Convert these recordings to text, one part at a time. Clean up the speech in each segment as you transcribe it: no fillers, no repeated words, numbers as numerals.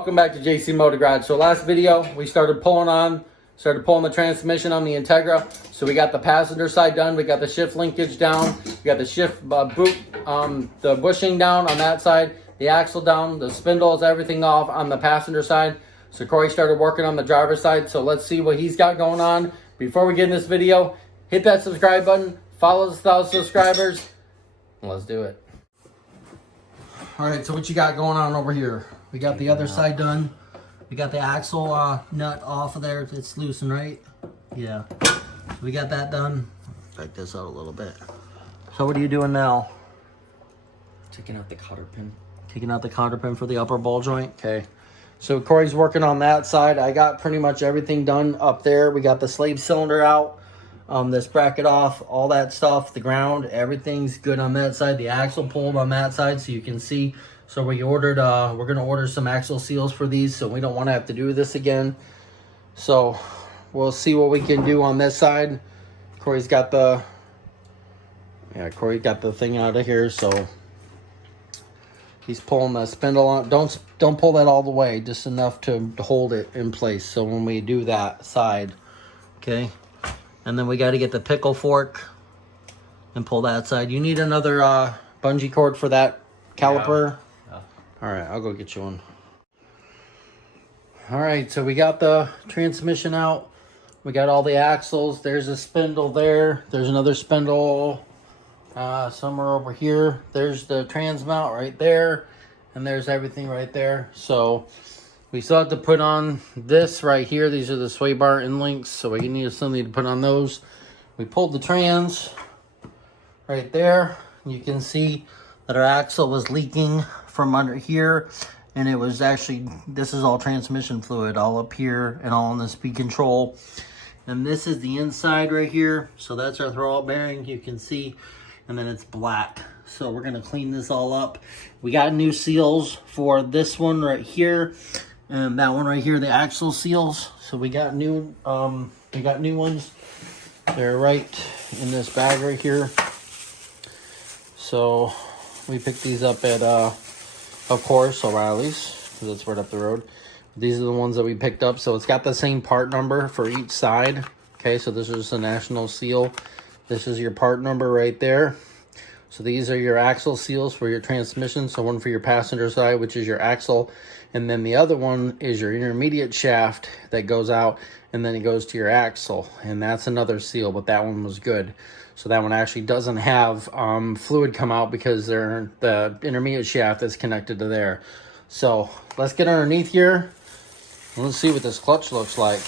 Welcome back to JC Motor Garage. So last video we started pulling the transmission on the Integra. So we got the passenger side done, we got the shift linkage down, we got the shift the bushing down on that side, the axle down, the spindles, everything off on the passenger side. So Corey started working on the driver's side. So let's see what he's got going on. Before we get in this video, hit that subscribe button, follow the 1,000 subscribers, and let's do it. All right, so what you got going on over here? We got the other side done. We got the axle nut off of there. It's loosened, right? Yeah. We got that done. Back this out a little bit. So what are you doing now? Taking out the cotter pin. Taking out the cotter pin for the upper ball joint? Okay. So Corey's working on that side. I got pretty much everything done up there. We got the slave cylinder out. This bracket off, all that stuff, the ground, everything's good on that side. The axle pulled on that side so you can see. So we ordered, we're gonna order some axle seals for these so we don't wanna have to do this again. So we'll see what we can do on this side. Corey's got the thing out of here, so he's pulling the spindle on. Don't pull that all the way, just enough to hold it in place. So when we do that side, okay. And then we got to get the pickle fork and pull that side. You need another bungee cord for that caliper? Yeah. All right, I'll go get you one. All right, so we got the transmission out. We got all the axles. There's a spindle there. There's another spindle somewhere over here. There's the trans mount right there. And there's everything right there. So we still have to put on this right here. These are the sway bar end links, so we need something to put on those. We pulled the trans right there. You can see that our axle was leaking from under here, and it was actually, this is all transmission fluid, all up here and all on the speed control. And this is the inside right here. So that's our throwout bearing, you can see, and then it's black. So we're gonna clean this all up. We got new seals for this one right here. And that one right here, the axle seals. So we got new ones. They're right in this bag right here. So we picked these up at, of course, O'Reilly's, because it's right up the road. These are the ones that we picked up. So it's got the same part number for each side. Okay, so this is a national seal. This is your part number right there. So these are your axle seals for your transmission. So one for your passenger side, which is your axle. And then the other one is your intermediate shaft that goes out, and then it goes to your axle. And that's another seal, but that one was good. So that one actually doesn't have fluid come out because the intermediate shaft is connected to there. So let's get underneath here. And let's see what this clutch looks like.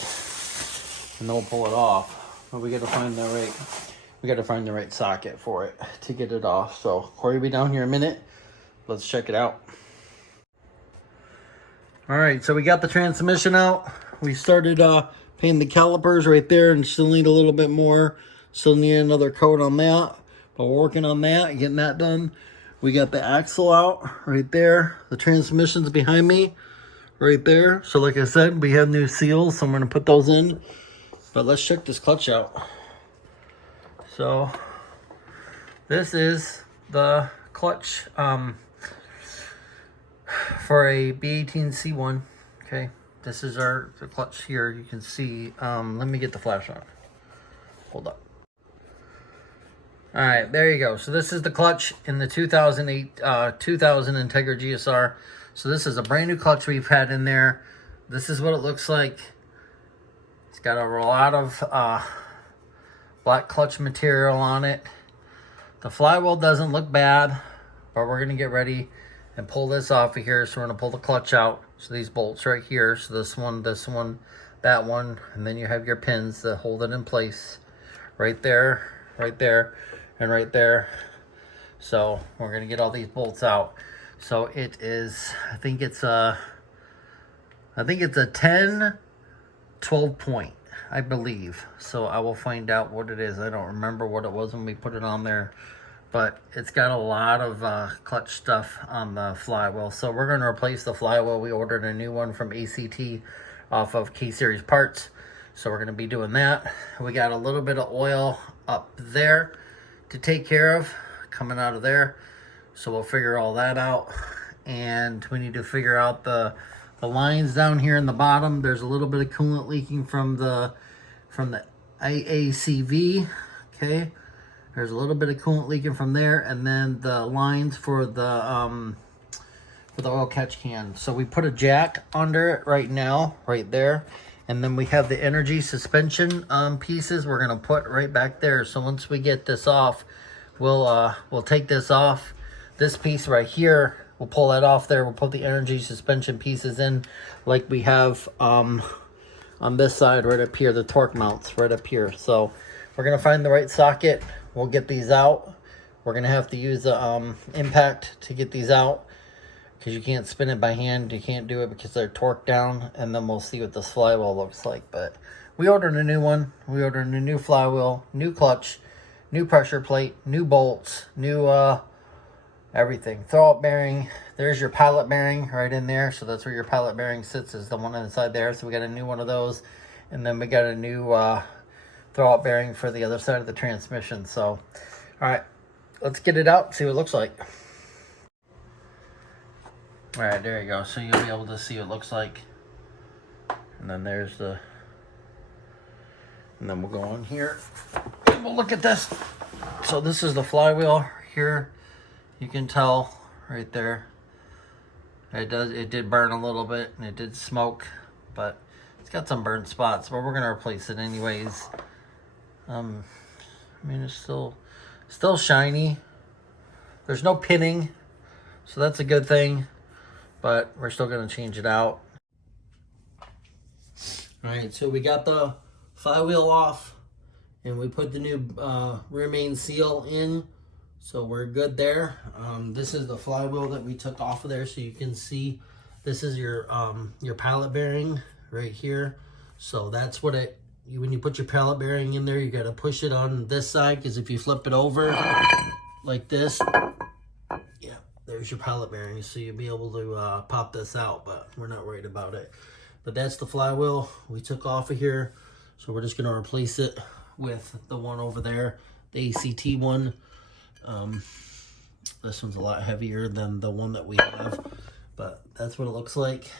And then we'll pull it off. But we got to find the right socket for it to get it off. So Corey will be down here in a minute. Let's check it out. All right, so we got the transmission out. We started painting the calipers right there and still need a little bit more. Still need another coat on that, but we're working on that, getting that done. We got the axle out right there. The transmission's behind me right there. So like I said, we have new seals, so I'm gonna put those in. But let's check this clutch out. So this is the clutch for a B18c1. Okay, this is the clutch here. You can see, let me get the flash on. Hold up. All right, there you go. So this is the clutch in the 2008 2000 Integra GSR. So this is a brand new clutch we've had in there. This is what it looks like. It's got a lot of black clutch material on it. The flywheel doesn't look bad, but we're gonna get ready and pull this off of here. So we're gonna pull the clutch out. So these bolts right here. So this one, that one, and then you have your pins that hold it in place. Right there, and right there. So we're gonna get all these bolts out. So it is, I think it's a 10, 12 point, I believe. So I will find out what it is. I don't remember what it was when we put it on there. But it's got a lot of clutch stuff on the flywheel. So we're going to replace the flywheel. We ordered a new one from ACT off of K-Series parts. So we're going to be doing that. We got a little bit of oil up there to take care of, coming out of there. So we'll figure all that out. And we need to figure out the the lines down here in the bottom. There's a little bit of coolant leaking from the AACV. Okay, there's a little bit of coolant leaking from there, and then the lines for the oil catch can. So we put a jack under it right now, right there. And then we have the energy suspension pieces we're gonna put right back there. So once we get this off, we'll take this off. This piece right here, we'll pull that off there. We'll put the energy suspension pieces in like we have on this side right up here, the torque mounts right up here. So we're gonna find the right socket. We'll get these out. We're gonna have to use the impact to get these out, because you can't spin it by hand. You can't do it because they're torqued down, and then we'll see what this flywheel looks like. But we ordered a new one. We ordered a new flywheel, new clutch, new pressure plate, new bolts, new everything. Throw-out bearing. There's your pallet bearing right in there. So that's where your pallet bearing sits, is the one inside there. So we got a new one of those. And then we got a new throw-out bearing for the other side of the transmission. So, all right, let's get it out, see what it looks like. All right, there you go. So you'll be able to see what it looks like. And then there's the, and then we'll go on here and we'll look at this. So this is the flywheel here. You can tell right there. It did burn a little bit and it did smoke, but it's got some burnt spots, but we're gonna replace it anyways. I mean, it's still shiny. There's no pinning, so that's a good thing. But we're still going to change it out. All right, so we got the flywheel off, and we put the new rear main seal in, so we're good there. This is the flywheel that we took off of there, so you can see this is your pallet bearing right here. So that's what when you put your pallet bearing in there, you got to push it on this side, because if you flip it over like this, there's your pallet bearing, so you'll be able to pop this out, but we're not worried about it. But that's the flywheel we took off of here, so we're just going to replace it with the one over there, the ACT one. This one's a lot heavier than the one that we have, but that's what it looks like.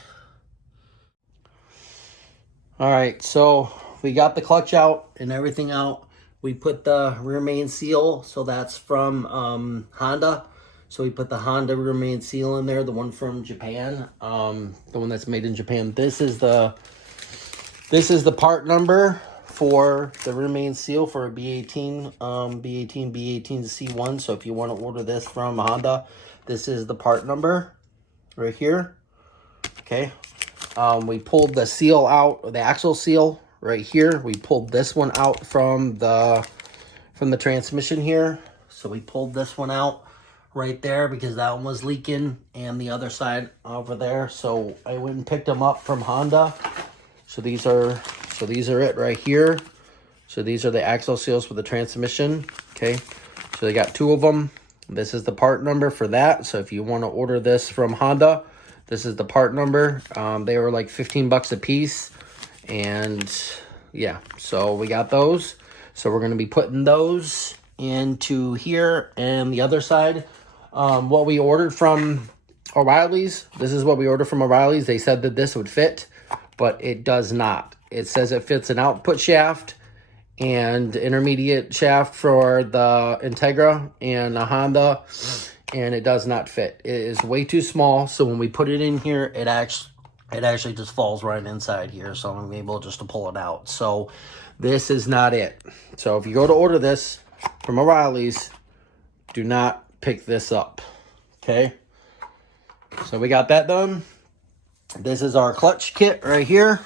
All right, so we got the clutch out and everything out. We put the rear main seal, so that's from Honda. So we put the Honda rear main seal in there, the one from Japan, the one that's made in Japan. This is the part number for the rear main seal for a B18, B18c1. So if you want to order this from Honda, this is the part number right here. Okay. We pulled the seal out, the axle seal right here. We pulled this one out from the transmission here. So we pulled this one out right there because that one was leaking, and the other side over there. So I went and picked them up from Honda. So these are it right here. So these are the axle seals for the transmission. Okay, so they got two of them. This is the part number for that. So if you want to order this from Honda, this is the part number. They were like 15 bucks a piece, and yeah, so we got those. So we're going to be putting those into here and the other side. What we ordered from O'Reilly's, this is what we ordered from O'Reilly's. They said that this would fit, but it does not. It says it fits an output shaft and intermediate shaft for the Integra and a Honda, and it does not fit. It is way too small, so when we put it in here, it actually just falls right inside here, so I'm able just to pull it out. So this is not it. So if you go to order this from O'Reilly's, do not pick this up. Okay, so we got that done. This is our clutch kit right here.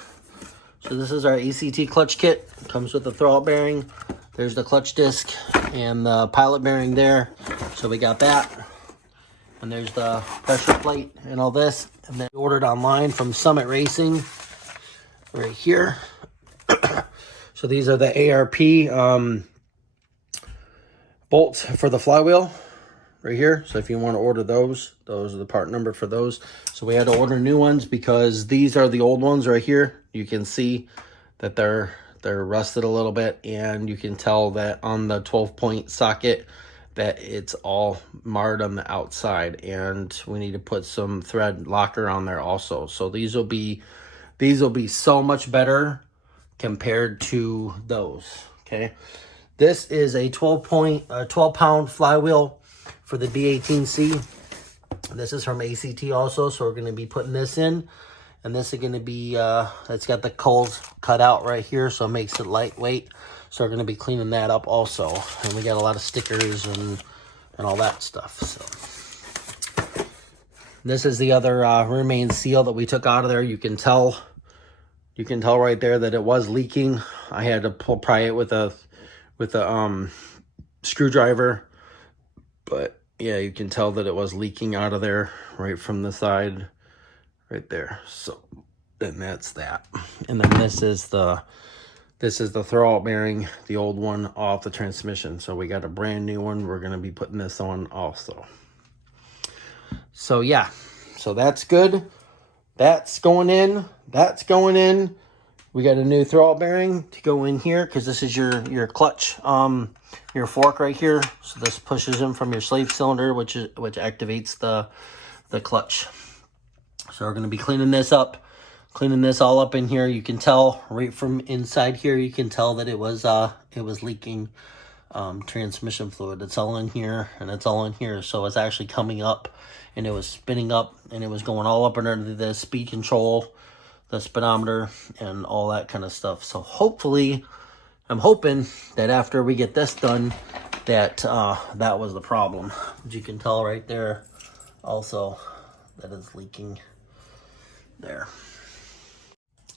So this is our ACT clutch kit. It comes with the throw-out bearing. There's the clutch disc and the pilot bearing there. So we got that. And there's the pressure plate and all this. And then ordered online from Summit Racing right here. So these are the ARP bolts for the flywheel right here. So if you want to order those are the part number for those. So we had to order new ones because these are the old ones right here. You can see that they're rusted a little bit, and you can tell that on the 12-point socket that it's all marred on the outside, and we need to put some thread locker on there also. So these will be so much better compared to those. Okay, this is a 12 pound flywheel for the B18c. This is from ACT also, so we're going to be putting this in, and this is going to be it's got the coals cut out right here, so it makes it lightweight. So we're going to be cleaning that up also, and we got a lot of stickers and all that stuff. So this is the other remain seal that we took out of there. You can tell right there that it was leaking. I had to pry it with a screwdriver, but yeah, you can tell that it was leaking out of there right from the side right there. So then that's that. And then this is the throwout bearing, the old one off the transmission. So we got a brand new one. We're going to be putting this on also. So yeah, so that's good. That's going in. That's going in. We got a new throwout bearing to go in here, because this is your clutch, your fork right here. So this pushes in from your slave cylinder, which activates the clutch. So we're going to be cleaning this up, cleaning this all up in here. You can tell right from inside here, you can tell that it was leaking transmission fluid. It's all in here, and it's all in here. So it's actually coming up, and it was spinning up, and it was going all up under the speed control, the speedometer, and all that kind of stuff. So hopefully, I'm hoping that after we get this done, that that was the problem. But you can tell right there also that it's leaking there.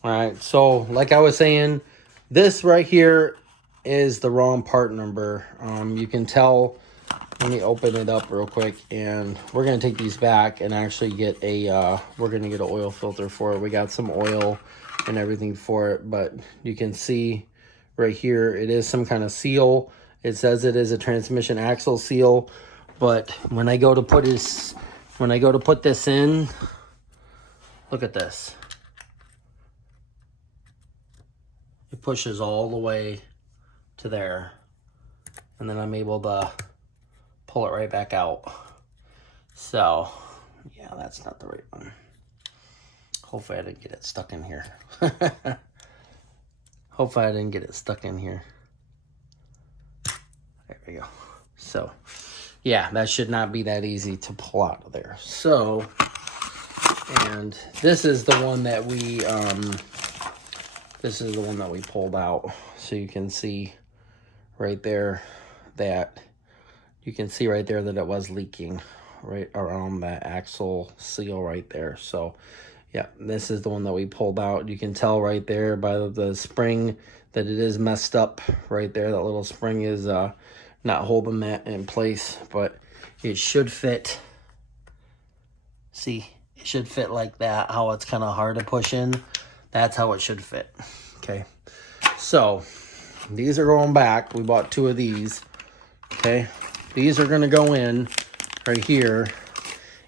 All right, so like I was saying, this right here is the wrong part number. You can tell. Let me open it up real quick, and we're gonna take these back and actually get we're gonna get an oil filter for it. We got some oil and everything for it, but you can see right here it is some kind of seal. It says it is a transmission axle seal, but when I go to put this in, look at this. It pushes all the way to there, and then I'm able to pull it right back out. So yeah, that's not the right one. Hopefully I didn't get it stuck in here. Hopefully I didn't get it stuck in here. There we go. So yeah, that should not be that easy to pull out of there. So, and this is the one that we pulled out. So you can see right there that it was leaking right around that axle seal right there. So yeah, this is the one that we pulled out. You can tell right there by the spring that it is messed up right there. That little spring is not holding that in place, but it should fit. See, it should fit like that, how it's kind of hard to push in. That's how it should fit. Okay, so these are going back. We bought 2 of these. Okay, these are going to go in right here,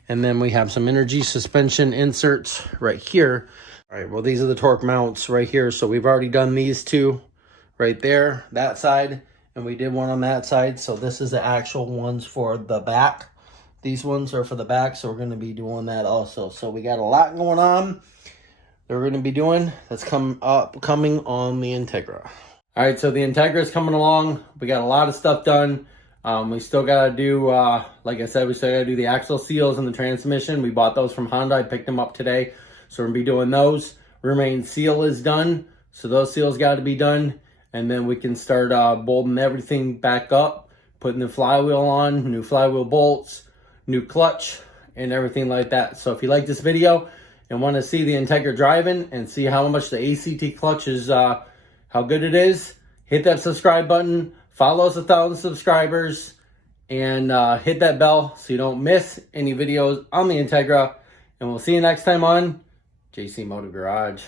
and then we have some energy suspension inserts right here. All right, well, these are the torque mounts right here. So we've already done these 2 right there, that side, and we did one on that side. So this is the actual ones for the back. These ones are for the back, so we're going to be doing that also. So we got a lot going on that we're going to be doing that's coming on the Integra. All right, so the Integra is coming along. We got a lot of stuff done. We still got to do, like I said, we still got to do the axle seals and the transmission. We bought those from Honda. I picked them up today, so we're going to be doing those. Remain seal is done, so those seals got to be done. And then we can start bolting everything back up, putting the flywheel on, new flywheel bolts, new clutch, and everything like that. So if you like this video and want to see the Integra driving and see how much the ACT clutch is, how good it is, hit that subscribe button, follow us 1,000 subscribers, and hit that bell so you don't miss any videos on the Integra. And we'll see you next time on JC Motor Garage.